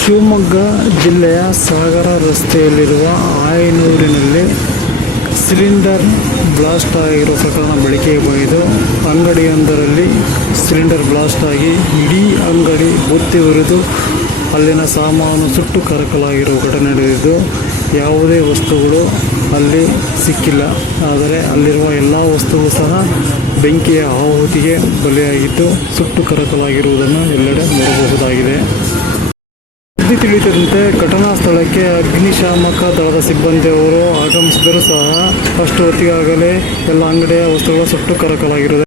ಶಿವಮೊಗ್ಗ ಜಿಲ್ಲೆಯ ಸಾಗರ ರಸ್ತೆಯಲ್ಲಿರುವ ಆಯನೂರಿನಲ್ಲಿ cylinder blast ಆಗಿರೋ ಪ್ರಕರಣ ಬೆಳಕಿಗೆ ಬಂದಿದ್ದು, ಅಂಗಡಿಯೊಂದರಲ್ಲಿ ಸಿಲಿಂಡರ್ ಬ್ಲಾಸ್ಟ್ ಆಗಿ ಇಡೀ ಅಂಗಡಿ ಬುತ್ತಿ ಉರಿದು ಅಲ್ಲಿನ ಸಾಮಾನು ಸುಟ್ಟು ಕರಕಲಾಗಿರುವ ಘಟನೆ ನಡೆದಿದ್ದು, ಯಾವುದೇ ವಸ್ತುಗಳು ಅಲ್ಲಿ ಸಿಕ್ಕಿಲ್ಲ. ಆದರೆ ಅಲ್ಲಿರುವ ಎಲ್ಲ ವಸ್ತುಗಳು ಸಹ ಬೆಂಕಿಯ ಆಹುತಿಗೆ ಬಲಿಯಾಗಿದ್ದು ಸುಟ್ಟು ಕರಕಲಾಗಿರುವುದನ್ನು ಎಲ್ಲೆಡೆ ನೋಡಬಹುದಾಗಿದೆ ಸುದ್ದಿ ತಿಳಿಯುತ್ತಿದ್ದಂತೆ ಘಟನಾ ಸ್ಥಳಕ್ಕೆ ಅಗ್ನಿಶಾಮಕ ದಳದ ಸಿಬ್ಬಂದಿಯವರು ಆಗಮಿಸಿದರೂ ಸಹ ಅಷ್ಟು ಹೊತ್ತಿಗಾಗಲೇ ಎಲ್ಲ ಅಂಗಡಿಯ ವಸ್ತುಗಳು ಸುಟ್ಟು ಕರಕಲಾಗಿರುತ್ತದೆ